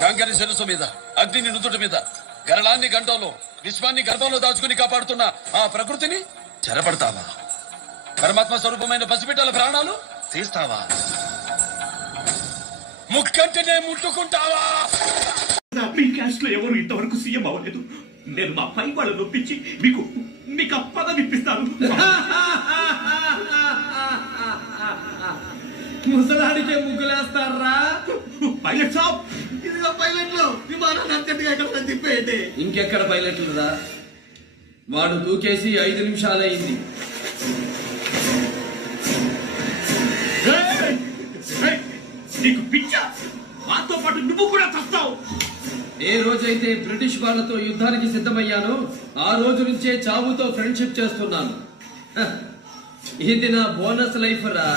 గంగని శిరస్సు మీద, అగ్నిని నుదుటి మీద, గరళాన్ని గంటంలో, విశ్వాన్ని గర్భంలో దాచుకుని కాపాడుతున్న ఆ ప్రకృతిని చెరపడతావా? పరమాత్మ స్వరూపమైన పసిబిడ్డల ప్రాణాలు తీస్తావా? ముక్కంటినే ముట్టుకుంటావా? మీ క్యాస్ట్ లో ఎవరు ఇంతవరకు సీఎం అవ్వలేదు. నేను మా పై వాళ్ళు నొప్పించి మీకు ఆ పదవి ఇప్పిస్తాను. ముసలాడికే ముగ్గులేస్తారా? పైలట్ సాబ్, ఇదిగో పైలట్లు విమానాన్ని అర్జెంటుగా ఎక్కడ తిప్పేయండి. ఇంకెక్కడ పైలట్లు రా? వాడు దూకేసి 5 నిమిషాలయ్యింది. నీకు పిచ్చ, మాతో పాటు నువ్వు కూడా చస్తావు. ఏ రోజైతే బ్రిటిష్ వాళ్ళతో యుద్ధానికి సిద్ధమయ్యానో ఆ రోజు నుంచే చావుతో ఫ్రెండ్షిప్ చేస్తున్నాను. ఇది నా బోనస్ లైఫ్ రా.